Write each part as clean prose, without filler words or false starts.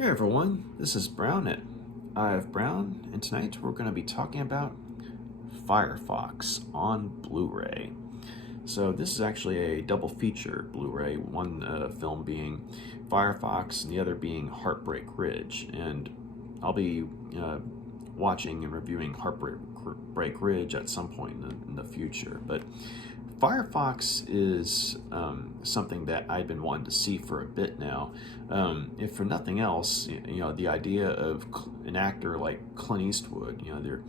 Hey everyone, this is Brown at IF Brown, and tonight we're going to be talking about Firefox on Blu-ray. So this is actually a double feature Blu-ray, one film being Firefox and the other being Heartbreak Ridge, and I'll be watching and reviewing Heartbreak Ridge at some point in the future, but Firefox is something that I've been wanting to see for a bit now. If for nothing else, the idea of an actor like Clint Eastwood, their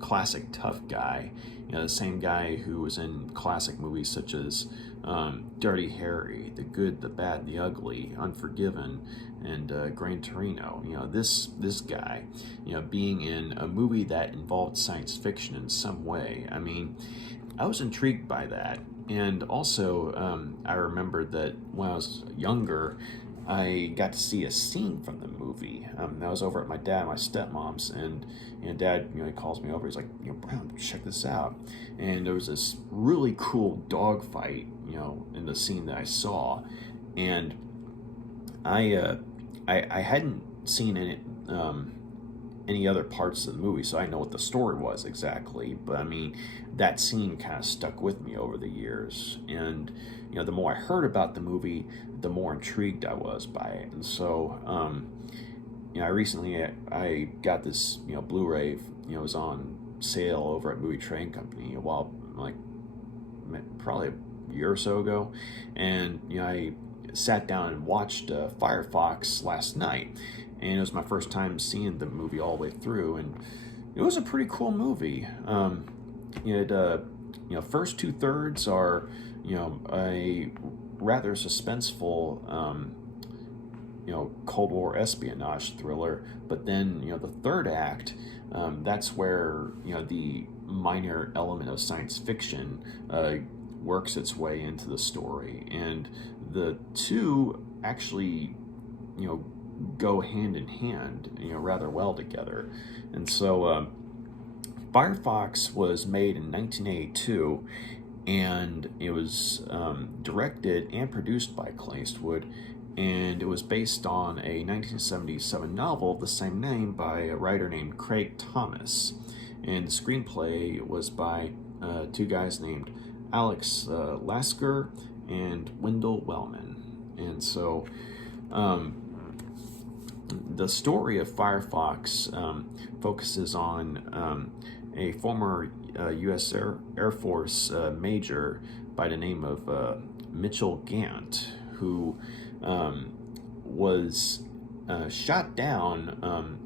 classic tough guy, the same guy who was in classic movies such as Dirty Harry, The Good, the Bad, the Ugly, Unforgiven, and Gran Torino. This guy, being in a movie that involved science fiction in some way. I mean, I was intrigued by that, and also I remembered that when I was younger, I got to see a scene from the movie. I was over at my dad and my stepmom's, and Dad, he calls me over. He's like, Brown, check this out. And there was this really cool dogfight, in the scene that I saw, and I hadn't seen any other parts of the movie, so I know what the story was exactly. But I mean, that scene kind of stuck with me over the years, and the more I heard about the movie, the more intrigued I was by it. And so, I recently I got this Blu-ray. It was on sale over at Movie Train Company a while, probably a year or so ago, and I sat down and watched Firefox last night. And it was my first time seeing the movie all the way through, and it was a pretty cool movie. First 2/3 are, a rather suspenseful, Cold War espionage thriller. But then, the third act, that's where, the minor element of science fiction works its way into the story. And the two actually, go hand in hand, rather well together. And so Firefox was made in 1982, and it was directed and produced by Clint Eastwood, and it was based on a 1977 novel of the same name by a writer named Craig Thomas. And the screenplay was by two guys named Alex Lasker and Wendell Wellman. And so the story of Firefox focuses on a former U.S. Air Force major by the name of Mitchell Gant, who was shot down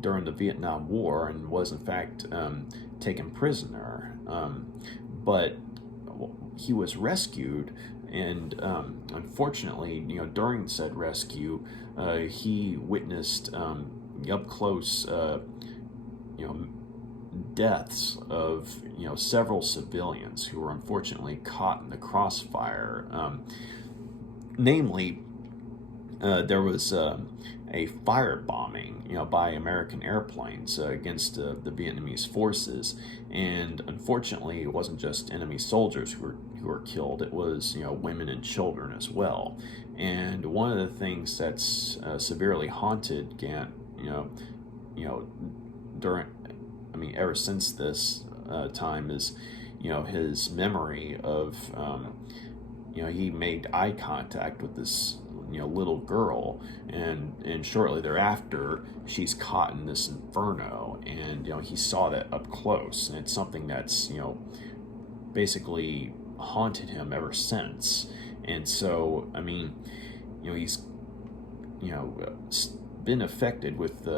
during the Vietnam War and was in fact taken prisoner. But he was rescued, and unfortunately, during said rescue, he witnessed up close, deaths of several civilians who were unfortunately caught in the crossfire. Namely, there was a firebombing, by American airplanes against the Vietnamese forces, and unfortunately, it wasn't just enemy soldiers who were killed. It was women and children as well. And one of the things that's severely haunted Gant, ever since this time is, his memory of, he made eye contact with this little girl, and shortly thereafter she's caught in this inferno, and he saw that up close, and it's something that's basically haunted him ever since. And so he's been affected with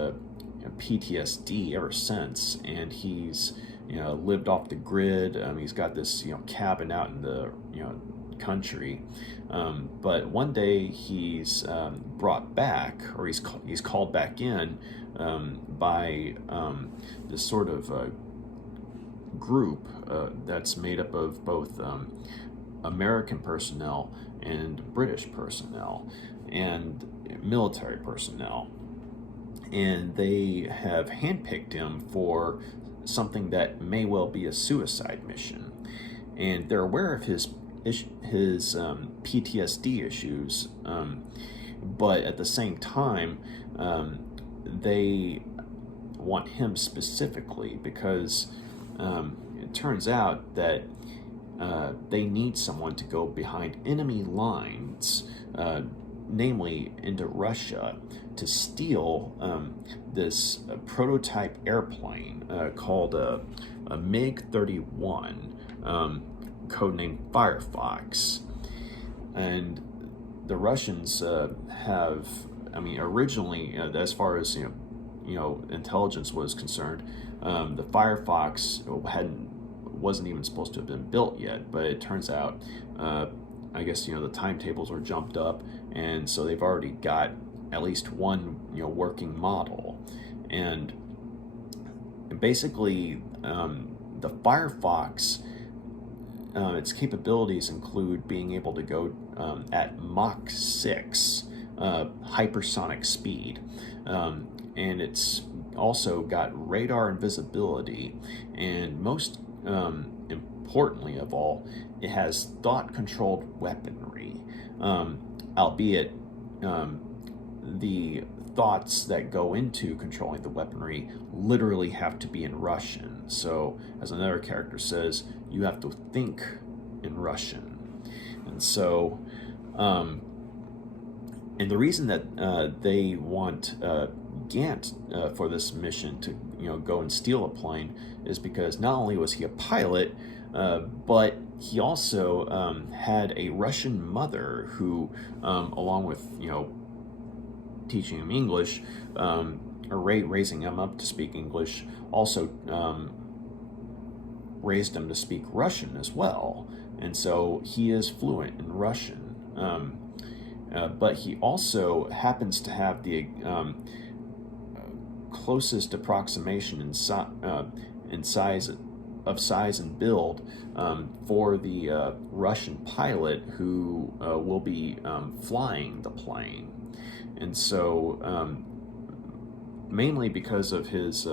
PTSD ever since, and he's lived off the grid. He's got this cabin out in the country, but one day he's brought back, or he's called back in by this sort of group that's made up of both American personnel and British personnel and military personnel, and they have handpicked him for something that may well be a suicide mission, and they're aware of his PTSD issues, but at the same time, they want him specifically because it turns out that they need someone to go behind enemy lines, namely into Russia, to steal this prototype airplane called a MiG-31, codenamed Firefox. And the Russians have, originally, as far as intelligence was concerned, the Firefox wasn't even supposed to have been built yet. But it turns out, I guess the timetables were jumped up, and so they've already got at least one working model. And basically, the Firefox, its capabilities include being able to go at Mach 6 hypersonic speed, and it's also got radar invisibility, and most importantly of all, it has thought-controlled weaponry, albeit the thoughts that go into controlling the weaponry literally have to be in Russian. So, as another character says, you have to think in Russian. And so, and the reason that they want Gant for this mission to go and steal a plane is because not only was he a pilot, but he also had a Russian mother who, along with teaching him English, or raising him up to speak English, also raised him to speak Russian as well. And so he is fluent in Russian. But he also happens to have the closest approximation in size and build for the Russian pilot who will be flying the plane. And so, mainly because of his,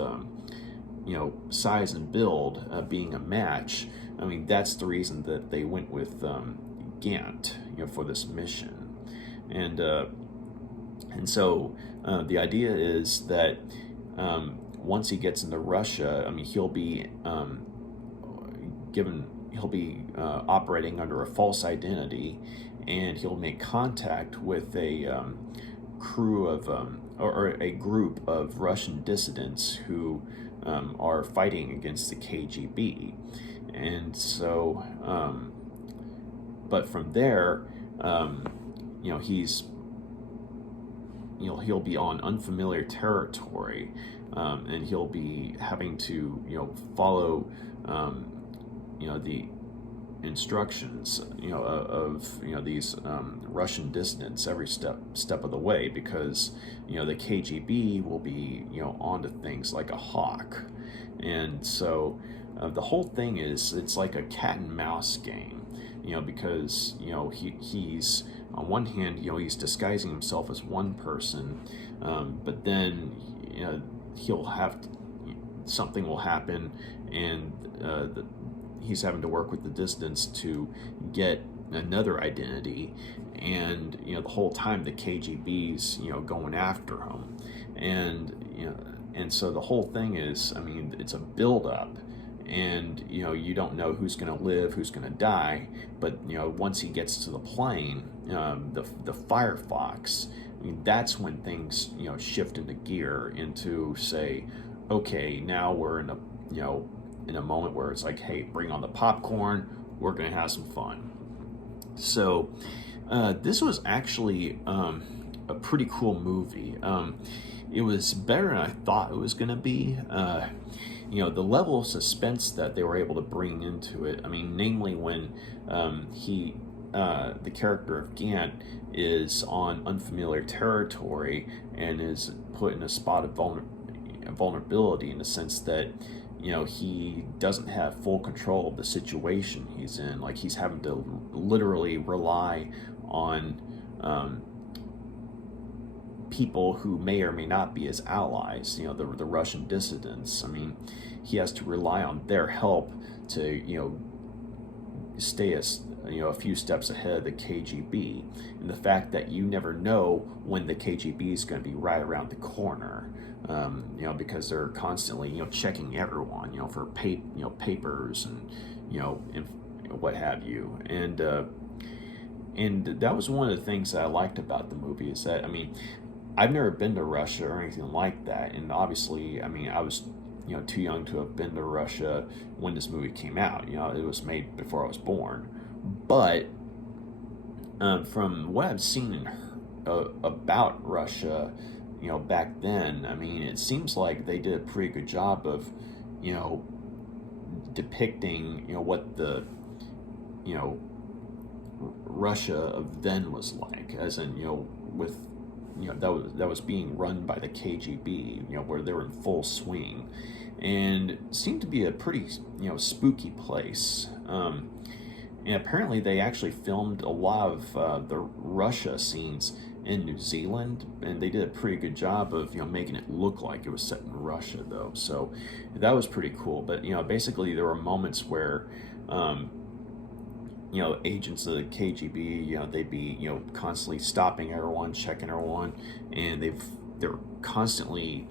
size and build being a match, that's the reason that they went with Gant, for this mission. And so the idea is that once he gets into Russia, he'll be operating under a false identity, and he'll make contact with a crew of or a group of Russian dissidents who are fighting against the KGB. And so, but from there, he'll be on unfamiliar territory, and he'll be having to follow the instructions of these Russian dissidents every step of the way, because the KGB will be onto things like a hawk. And so the whole thing is, it's like a cat and mouse game, because he's on one hand he's disguising himself as one person, but then he'll have something will happen, and he's having to work with the dissidents to get another identity, and the whole time the KGB's going after him, and so the whole thing is, it's a build-up, and you don't know who's going to live, who's going to die, but once he gets to the plane, the Firefox, that's when things shift into gear, into say, okay, now we're in a moment where it's like, hey, bring on the popcorn, we're going to have some fun. So this was actually a pretty cool movie. It was better than I thought it was going to be. The level of suspense that they were able to bring into it, namely when the character of Gant is on unfamiliar territory and is put in a spot of vulnerability, in the sense that he doesn't have full control of the situation he's in. Like, he's having to literally rely on people who may or may not be his allies, the Russian dissidents. He has to rely on their help to, stay a few steps ahead of the KGB, and the fact that you never know when the KGB is going to be right around the corner, because they're constantly checking everyone for papers and what have you, and that was one of the things that I liked about the movie, is that I've never been to Russia or anything like that, and obviously I was too young to have been to Russia when this movie came out. It was made before I was born. But from what I've seen about Russia, back then, it seems like they did a pretty good job of, depicting, what the, Russia of then was like, as in, with, that was being run by the KGB, where they were in full swing, and it seemed to be a pretty, spooky place. And apparently they actually filmed a lot of the Russia scenes in New Zealand, and they did a pretty good job of making it look like it was set in Russia, though. So that was pretty cool. But basically there were moments where agents of the KGB, they'd be constantly stopping everyone, checking everyone, and they're constantly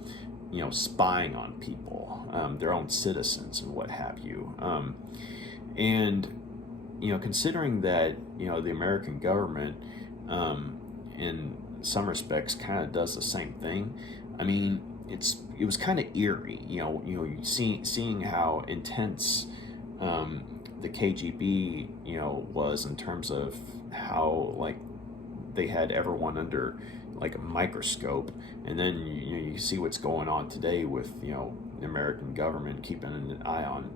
spying on people, their own citizens and what have you, and considering that the American government in some respects kind of does the same thing. It was kind of eerie, seeing how intense the KGB was, in terms of how they had everyone under a microscope, and then you see what's going on today with the American government keeping an eye on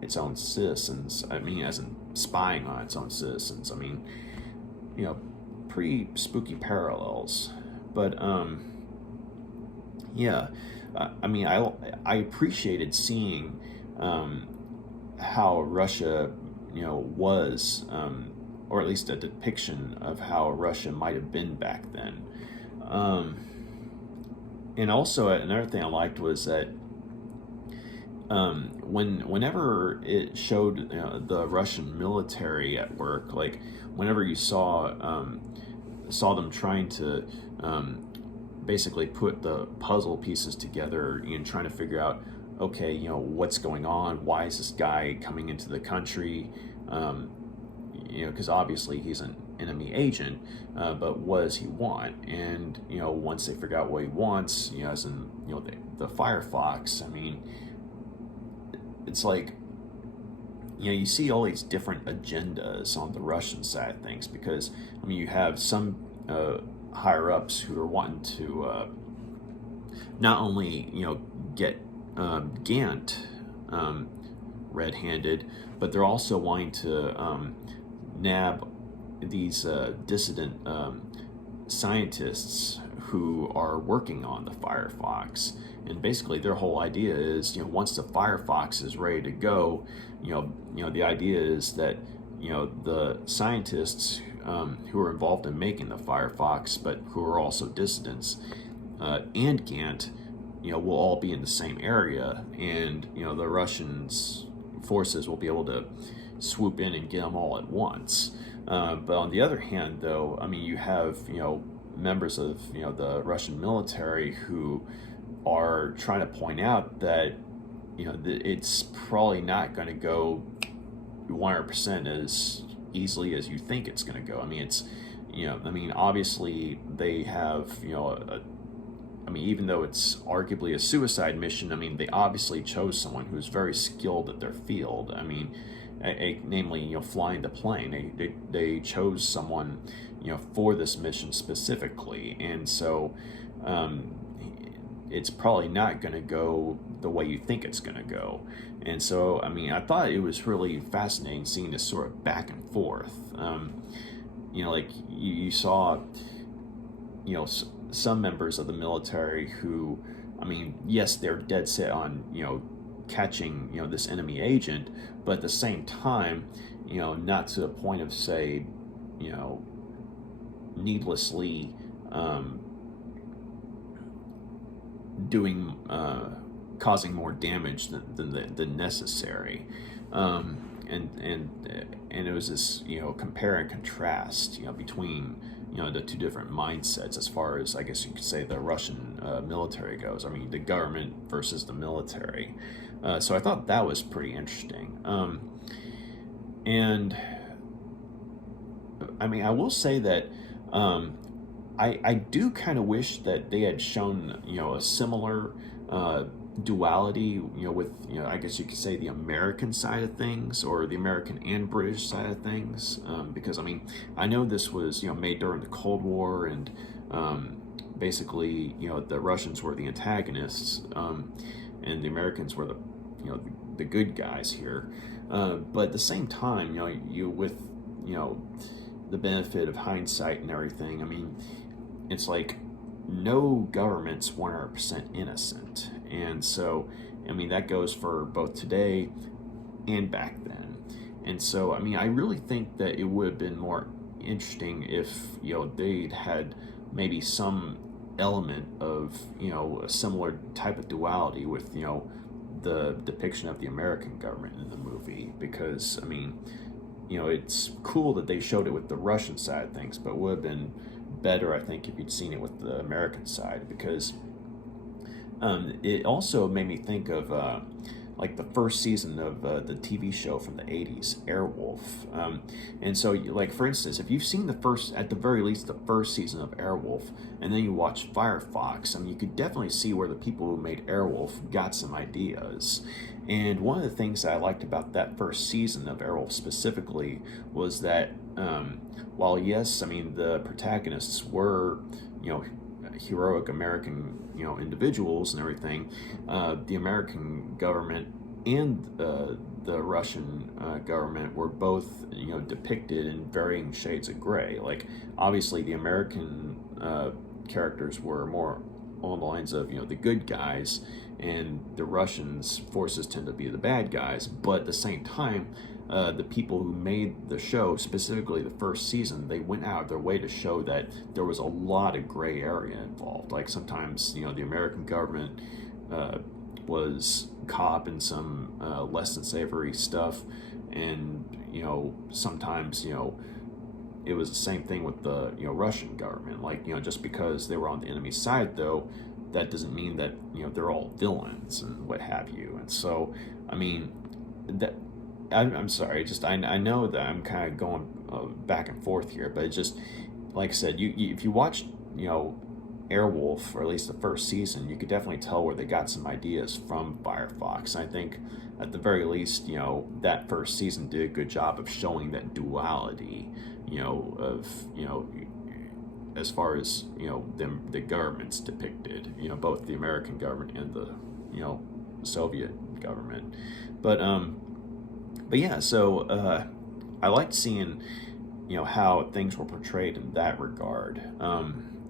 its own citizens. As in spying on its own citizens. Pretty spooky parallels. But I appreciated seeing how Russia was, or at least a depiction of how Russia might have been back then. And also another thing I liked was that whenever it showed the Russian military at work, whenever you saw them trying to basically put the puzzle pieces together and trying to figure out, okay, what's going on, why is this guy coming into the country, because obviously he's an enemy agent, but what does he want? And once they figure out what he wants, as in the Firefox, it's you see all these different agendas on the Russian side of things, because you have some higher ups who are wanting to not only get Gant red-handed, but they're also wanting to nab these dissident scientists who are working on the Firefox. And basically their whole idea is, once the Firefox is ready to go, the idea is that, the scientists who are involved in making the Firefox, but who are also dissidents, and Gant, will all be in the same area, and, the Russians forces will be able to swoop in and get them all at once. But on the other hand, though, you have, members of, the Russian military who are trying to point out that, it's probably not going to go 100% as easily as you think it's going to go. It's, obviously they have, even though it's arguably a suicide mission, they obviously chose someone who's very skilled at their field. Namely, flying the plane. They chose someone, for this mission specifically, and so it's probably not going to go the way you think it's going to go. And so, I thought it was really fascinating seeing this sort of back and forth. You saw, some members of the military who, yes, they're dead set on, catching, this enemy agent, but at the same time, not to the point of, say, needlessly causing more damage than necessary. and it was this, compare and contrast, between, the two different mindsets as far as, I guess you could say, the Russian military goes. I mean, the government versus the military. So I thought that was pretty interesting. And I mean, I will say that I do kind of wish that they had shown, a similar duality, with, I guess you could say the American side of things, or the American and British side of things, because I mean, I know this was, made during the Cold War, and basically, the Russians were the antagonists, and the Americans were the good guys here, but at the same time, you with, the benefit of hindsight and everything, I mean, it's like no government's 100% innocent. And so, I mean, that goes for both today and back then. And so, I mean, I really think that it would have been more interesting if, they'd had maybe some element of, a similar type of duality with, the depiction of the American government in the movie. Because, I mean, it's cool that they showed it with the Russian side of things, but it would have been better, I think, if you'd seen it with the American side, because it also made me think of like the first season of the TV show from the 80s, Airwolf. And so, like, for instance, if you've seen at the very least, the first season of Airwolf, and then you watch Firefox, I mean, you could definitely see where the people who made Airwolf got some ideas. And one of the things that I liked about that first season of Airwolf specifically was that while, yes, I mean, the protagonists were, heroic American, individuals and everything, the American government and the Russian government were both, depicted in varying shades of gray. Like, obviously, the American characters were more along the lines of, the good guys, and the Russians' forces tend to be the bad guys. But at the same time, the people who made the show, specifically the first season, they went out of their way to show that there was a lot of gray area involved. Like, sometimes, the American government was caught up in some less than savory stuff, and, sometimes, it was the same thing with the, Russian government. Like, just because they were on the enemy side, though, that doesn't mean that, they're all villains and what have you. And so, I mean, that... I'm sorry, just I know that I'm kind of going back and forth here, but it just, like I said, if you watch, Airwolf, or at least the first season, you could definitely tell where they got some ideas from Firefox. I think, at the very least, that first season did a good job of showing that duality, of, as far as, the governments depicted, both the American government and the, Soviet government. But yeah, so I liked seeing, how things were portrayed in that regard.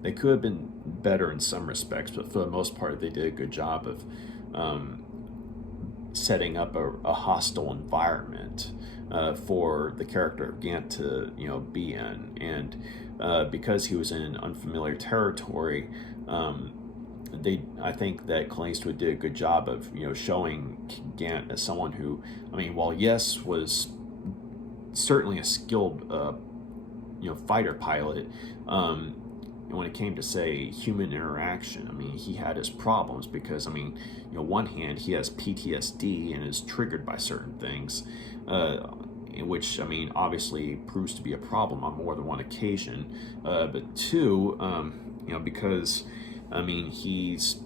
They could have been better in some respects, but for the most part, they did a good job of setting up a hostile environment for the character of Gant to, be in. And because he was in unfamiliar territory, I think that Clint Eastwood did a good job of, showing Gant as someone who, I mean, while yes, was certainly a skilled, fighter pilot, when it came to, say, human interaction, I mean, he had his problems because, I mean, one hand, he has PTSD and is triggered by certain things, which, I mean, obviously proves to be a problem on more than one occasion, but two, because... I mean, he's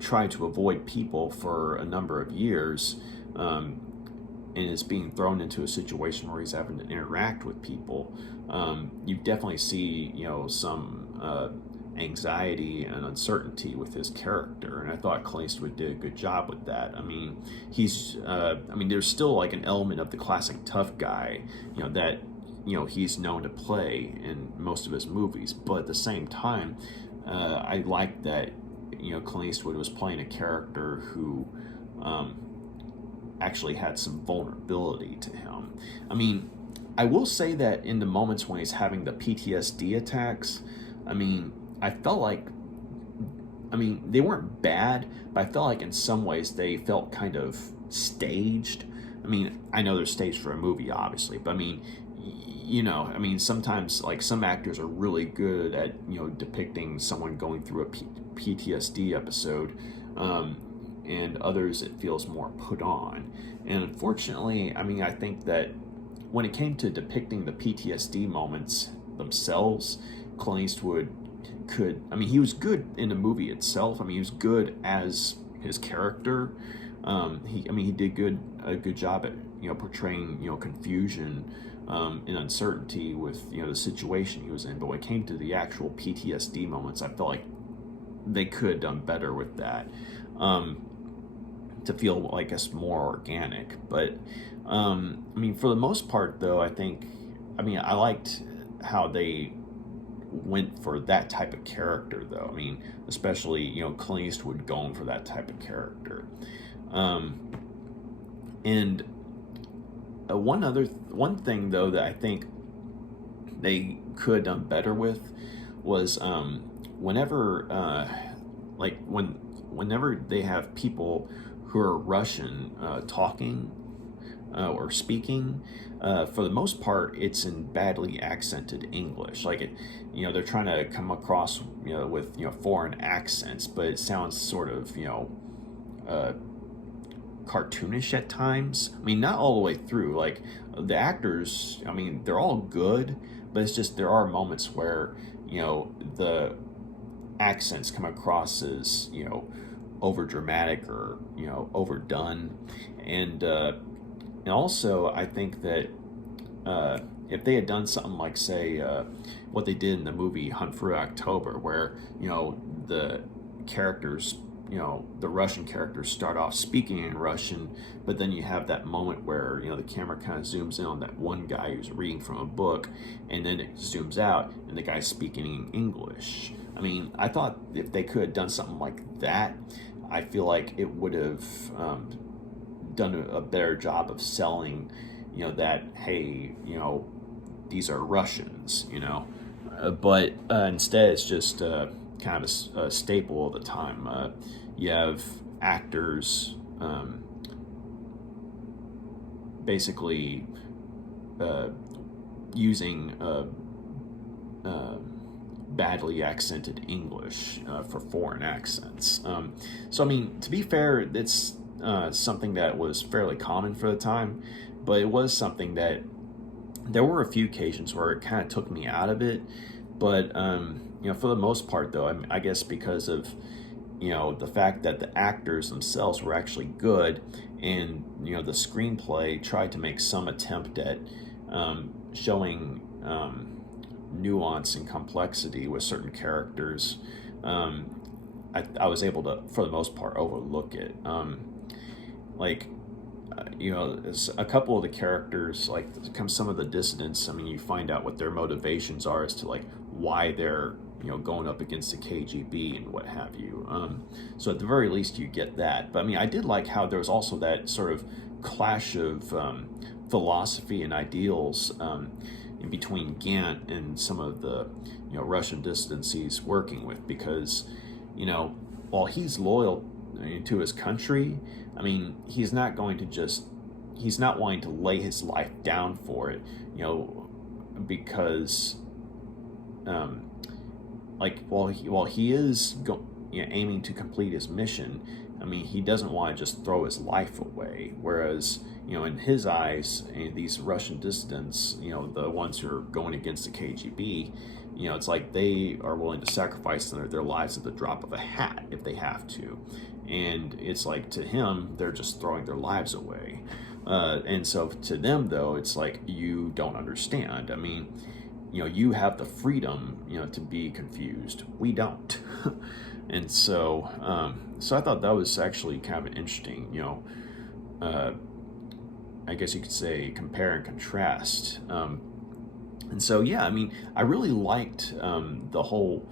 tried to avoid people for a number of years, and is being thrown into a situation where he's having to interact with people. You definitely see, some anxiety and uncertainty with his character, and I thought Clint Eastwood did a good job with that. I mean, there's still like an element of the classic tough guy, that he's known to play in most of his movies, but at the same time, I like that, Clint Eastwood was playing a character who actually had some vulnerability to him. I mean, I will say that in the moments when he's having the PTSD attacks, I mean, I felt like, they weren't bad, but I felt like in some ways they felt kind of staged. I mean, I know they're staged for a movie, obviously, but I mean, I mean, sometimes like some actors are really good at depicting someone going through a PTSD episode, and others it feels more put on. And unfortunately, I mean, I think that when it came to depicting the PTSD moments themselves, Clint Eastwood could. I mean, he was good in the movie itself. I mean, he was good as his character. He did a good job at portraying confusion and uncertainty with the situation he was in. But when it came to the actual PTSD moments, I felt like they could have done better with that, to feel, I guess, more organic. But I mean, for the most part, though, I liked how they went for that type of character, though. I mean, especially Clint Eastwood going for that type of character. And one thing though that I think they could have done better with was whenever they have people who are Russian talking or speaking, for the most part it's in badly accented English. Like they're trying to come across with foreign accents, but it sounds sort of cartoonish at times. I mean, not all the way through. Like the actors, I mean, they're all good, but it's just there are moments where the accents come across as over dramatic or overdone, and also I think that if they had done something like, say, what they did in the movie Hunt for October, where the characters, the Russian characters start off speaking in Russian, but then you have that moment where the camera kind of zooms in on that one guy who's reading from a book, and then it zooms out and the guy's speaking in English. I mean, I thought if they could have done something like that, I feel like it would have done a better job of selling that, hey, these are Russians, but instead it's just kind of a staple of the time. You have actors basically using badly accented English for foreign accents. So I mean, to be fair, it's something that was fairly common for the time, but it was something that there were a few occasions where it kind of took me out of it. But for the most part, though, I guess because of the fact that the actors themselves were actually good, and the screenplay tried to make some attempt at showing nuance and complexity with certain characters, I was able to, for the most part, overlook it. A couple of the characters, like some of the dissidents, I mean, you find out what their motivations are as to like why they're going up against the KGB and what have you. So at the very least you get that. But I mean, I did like how there was also that sort of clash of philosophy and ideals in between Gant and some of the Russian dissidents he's working with, because while he's loyal to his country, I mean, he's not wanting to lay his life down for it, because while he is aiming to complete his mission, I mean, he doesn't want to just throw his life away. Whereas, in his eyes, these Russian dissidents, the ones who are going against the KGB, it's like they are willing to sacrifice their lives at the drop of a hat if they have to. And it's like, to him, they're just throwing their lives away. And so to them, though, it's like, you don't understand. I mean, you have the freedom, to be confused. We don't. And so I thought that was actually kind of an interesting, I guess you could say, compare and contrast. And so, yeah, I mean, I really liked the whole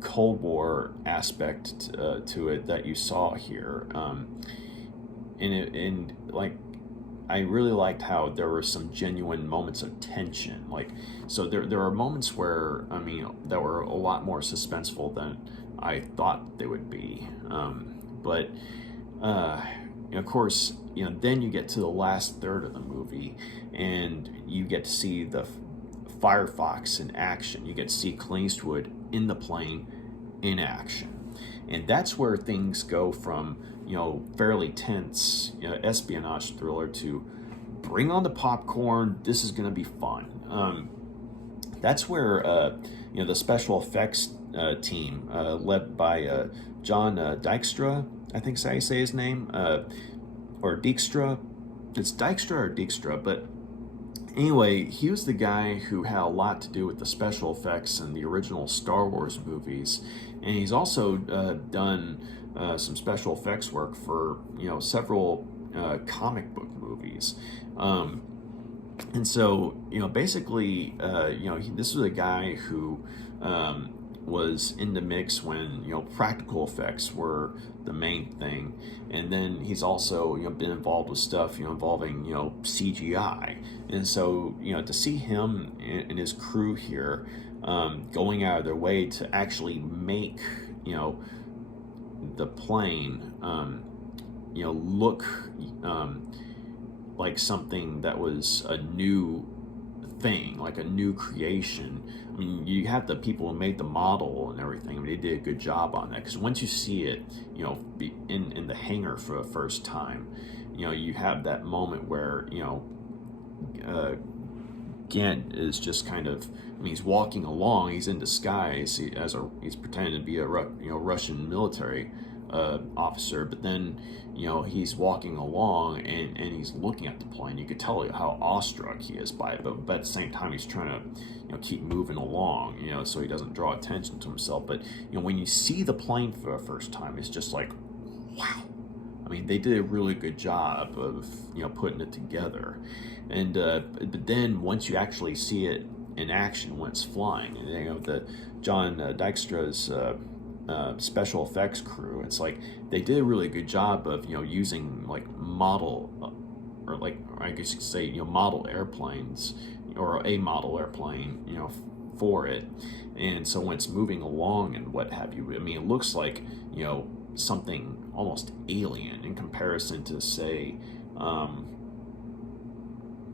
Cold War aspect to it that you saw here. I really liked how there were some genuine moments of tension. Like, so there are moments where, I mean, that were a lot more suspenseful than I thought they would be. of course, then you get to the last third of the movie, and you get to see the Firefox in action. You get to see Clint Eastwood in the plane in action. And that's where things go from, fairly tense, espionage thriller to bring on the popcorn. This is going to be fun. That's where, the special effects team, led by John Dykstra, I think is how you say his name, or Dykstra. It's Dykstra or Dykstra, but anyway, he was the guy who had a lot to do with the special effects in the original Star Wars movies, and he's also done some special effects work for several comic book movies. And so basically, this was a guy who was in the mix when practical effects were the main thing, and then he's also been involved with stuff involving CGI, and so to see him and his crew here going out of their way to actually make the plane look like something that was a new thing, like a new creation. I mean, you have the people who made the model and everything. I mean, they did a good job on that, because once you see it, in the hangar for the first time, you have that moment where Gant is just kind of, he's walking along, he's in disguise, he's pretending to be a Russian military officer, but then he's walking along and he's looking at the plane. You could tell how awestruck he is by it, but at the same time he's trying to keep moving along, so he doesn't draw attention to himself. But when you see the plane for the first time, it's just like, wow. I mean, they did a really good job of putting it together, and but then once you actually see it in action when it's flying, and the John Dykstra's special effects crew, it's like they did a really good job of using like model or like, I guess you could say model airplanes, or a model airplane for it. And so when it's moving along and what have you, I mean, it looks like something almost alien in comparison to, say, I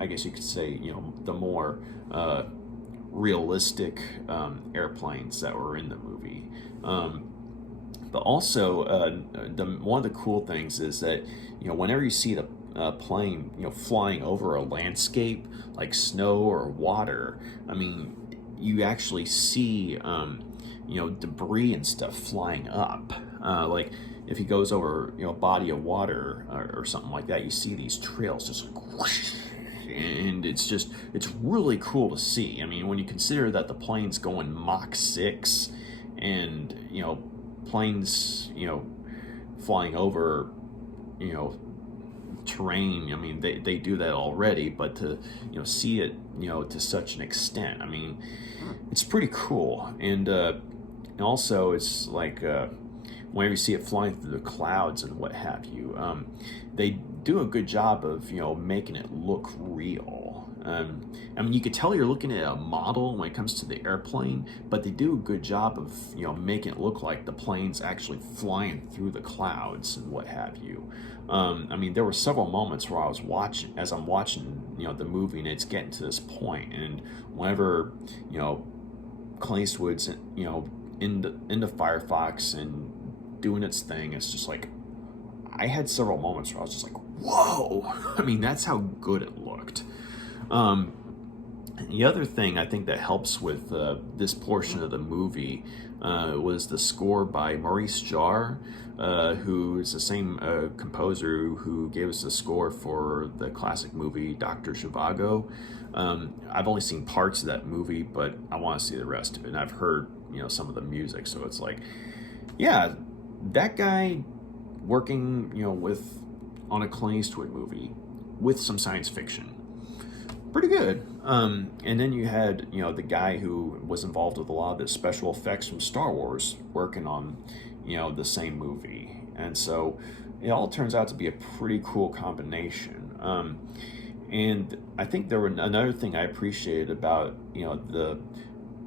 guess you could say the more realistic airplanes that were in the movie. But also, one of the cool things is that whenever you see the plane flying over a landscape like snow or water, I mean, you actually see debris and stuff flying up. Like if he goes over a body of water or something like that, you see these trails just whoosh, and it's really cool to see. I mean, when you consider that the plane's going Mach 6, and planes flying over terrain, I mean, they do that already, but to see it to such an extent, I mean, it's pretty cool. And also it's like whenever you see it flying through the clouds and what have you, they do a good job of making it look real. I mean, you could tell you're looking at a model when it comes to the airplane, but they do a good job of making it look like the plane's actually flying through the clouds and what have you. I mean, there were several moments where I'm watching the movie, and it's getting to this point, and whenever Clint Eastwood's in the Firefox and doing its thing, it's just like, I had several moments where I was just like, whoa. I mean, that's how good it looked. The other thing I think that helps with this portion of the movie was the score by Maurice Jarre, who is the same composer who gave us the score for the classic movie Dr. Zhivago. I've only seen parts of that movie, but I want to see the rest of it, and I've heard some of the music, so it's like, yeah, that guy working on a Clint Eastwood movie with some science fiction, pretty good. And then you had the guy who was involved with a lot of the special effects from Star Wars working on the same movie, and so it all turns out to be a pretty cool combination. And I think there were another thing I appreciated about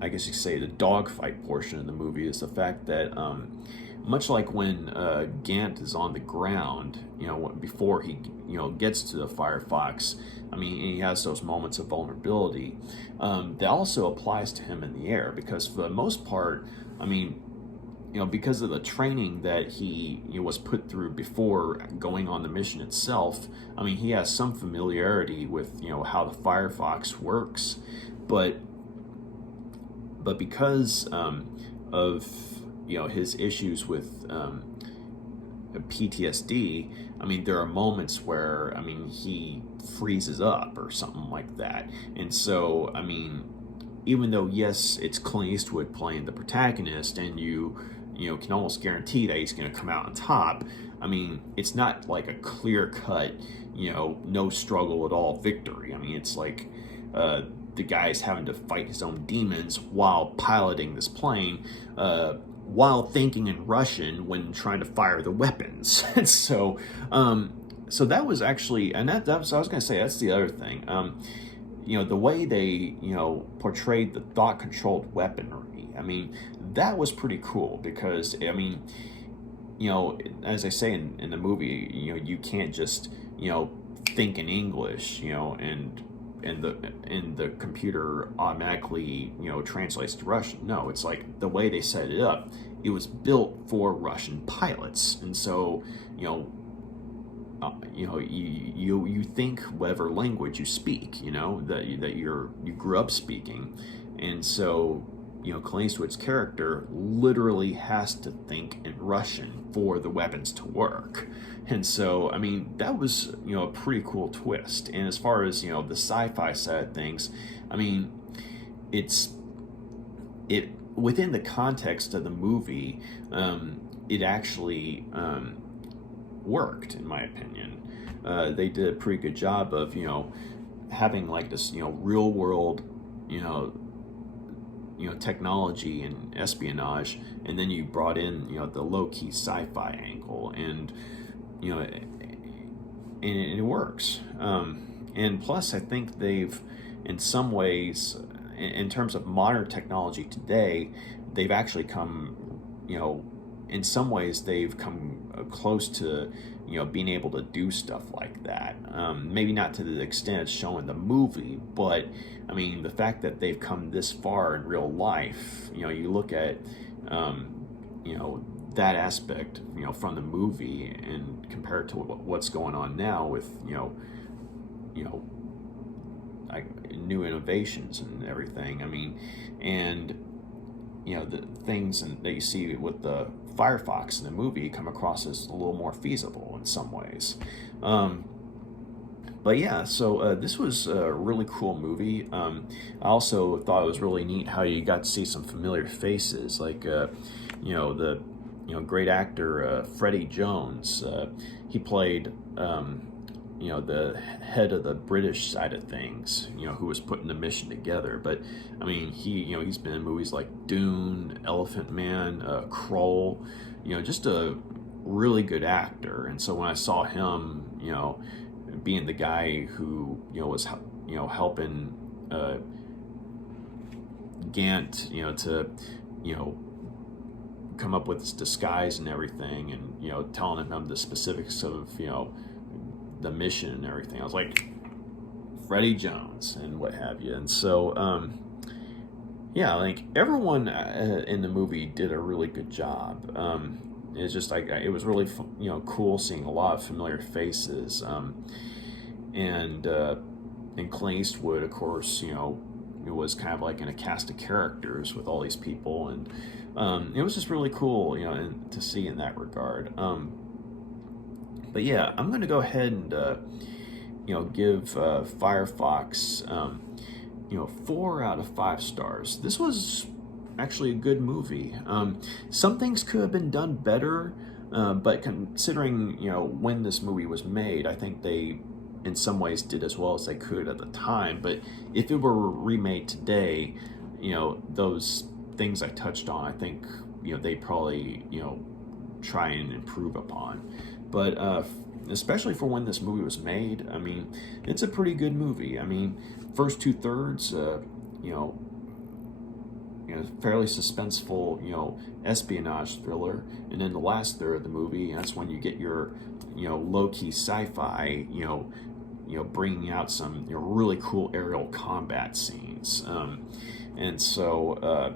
I guess you could say the dogfight portion of the movie is the fact that much like when Gant is on the ground, before he, gets to the Firefox, I mean, he has those moments of vulnerability. That also applies to him in the air, because for the most part, I mean, because of the training that he was put through before going on the mission itself, I mean, he has some familiarity with, how the Firefox works, but because of his issues with PTSD, I mean, there are moments where, I mean, he freezes up or something like that. And so, I mean, even though, yes, it's Clint Eastwood playing the protagonist, and you can almost guarantee that he's going to come out on top, I mean, it's not like a clear-cut, no struggle at all victory. I mean, it's like the guy's having to fight his own demons while piloting this plane, while thinking in Russian when trying to fire the weapons. And so that was actually, and that's I was going to say, that's the other thing. The way they, portrayed the thought-controlled weaponry, I mean, that was pretty cool, because, I mean, as I say in the movie, you can't just, think in English, and the computer automatically, translates to Russian. No, it's like the way they set it up, it was built for Russian pilots. And so, you think whatever language you speak, that you grew up speaking. And so, Clint Eastwood's character literally has to think in Russian for the weapons to work. And so, I mean, that was, a pretty cool twist. And as far as, the sci-fi side of things, I mean, it within the context of the movie, it actually worked, in my opinion. They did a pretty good job of, having like this, real world, technology and espionage, and then you brought in, the low-key sci-fi angle, and it works. And plus, I think they've, in some ways, in terms of modern technology today, they've actually come, in some ways they've come close to, being able to do stuff like that. Maybe not to the extent it's shown in the movie, but I mean, the fact that they've come this far in real life, you look at, that aspect, from the movie, and compare it to what's going on now with, new innovations and everything. I mean, and the things that you see with the Firefox in the movie come across as a little more feasible in some ways. But yeah, so this was a really cool movie. I also thought it was really neat how you got to see some familiar faces, like the great actor Freddie Jones. He played the head of the British side of things, who was putting the mission together. But I mean, he's been in movies like Dune, Elephant Man, Kroll, just a really good actor. And so when I saw him, being the guy who, was, helping Gant, to, come up with this disguise and everything, and, telling him the specifics of, the mission and everything, I was like, Freddie Jones and what have you. And so, yeah, like everyone in the movie did a really good job. It's just like, it was really, cool seeing a lot of familiar faces. And Clint Eastwood, of course, it was kind of like in a cast of characters with all these people, and it was just really cool, to see in that regard. But yeah, I'm going to go ahead and, give Firefox, 4 out of 5 stars. This was actually a good movie. Some things could have been done better, but considering, when this movie was made, I think they, in some ways, did as well as they could at the time. But if it were remade today, those things I touched on, I think, they probably, try and improve upon. But especially for when this movie was made, I mean, it's a pretty good movie. I mean, first 2/3, a fairly suspenseful, espionage thriller. And then the last third of the movie, that's when you get your, low-key sci-fi, bringing out some really cool aerial combat scenes. And so,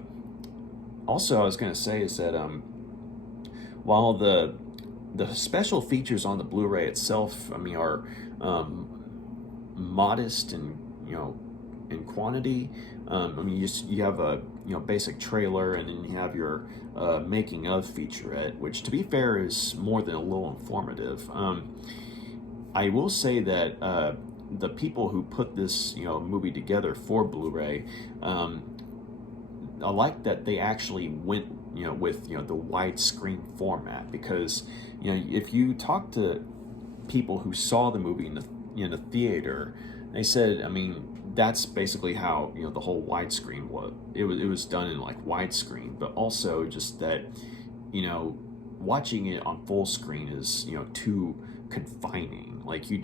also, I was going to say is that while the special features on the Blu-ray itself, are modest and in quantity. You have a basic trailer, and then you have your making of featurette, which, to be fair, is more than a little informative. I will say that the people who put this movie together for Blu-ray, I like that they actually went with the widescreen format, because if you talk to people who saw the movie in the theater, they said, that's basically how the whole widescreen was. It was done in like widescreen, but also just that watching it on full screen is too confining. Like, you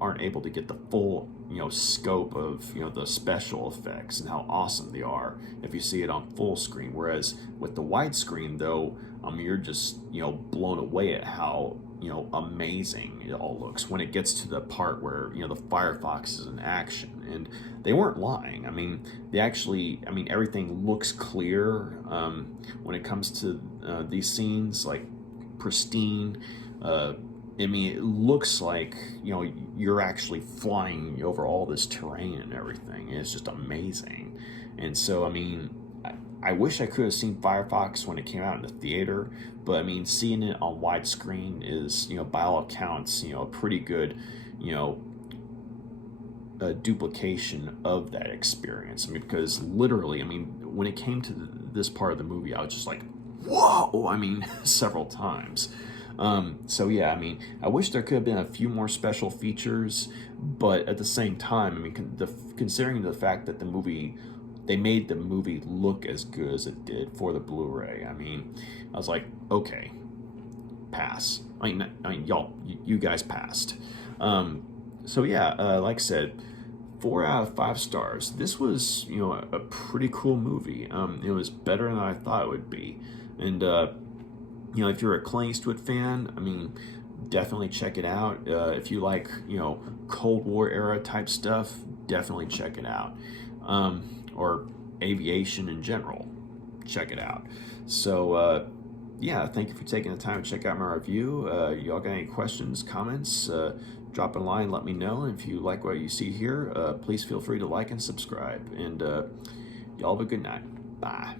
aren't able to get the full scope of the special effects and how awesome they are if you see it on full screen. Whereas with the widescreen, though, you're just blown away at how amazing it all looks when it gets to the part where the Firefox is in action. And they weren't lying. They actually, everything looks clear when it comes to these scenes, like pristine. It looks like you're actually flying over all this terrain and everything. It's just amazing. And so I wish I could have seen Firefox when it came out in the theater, but seeing it on widescreen is, by all accounts, a pretty good, a duplication of that experience. Because literally, when it came to this part of the movie, I was just like, whoa! Several times. So yeah, I wish there could have been a few more special features, but at the same time, considering the fact that they made the movie look as good as it did for the Blu-ray. I was like, okay, pass. Y'all, you guys passed. So yeah, like I said, 4 out of 5 stars. This was, a pretty cool movie. It was better than I thought it would be. And, if you're a Clint Eastwood fan, definitely check it out. If you like, Cold War era type stuff, definitely check it out. Or aviation in general, check it out. So, yeah, thank you for taking the time to check out my review. Y'all got any questions, comments, drop a line, let me know. And if you like what you see here, please feel free to like and subscribe. And y'all have a good night. Bye.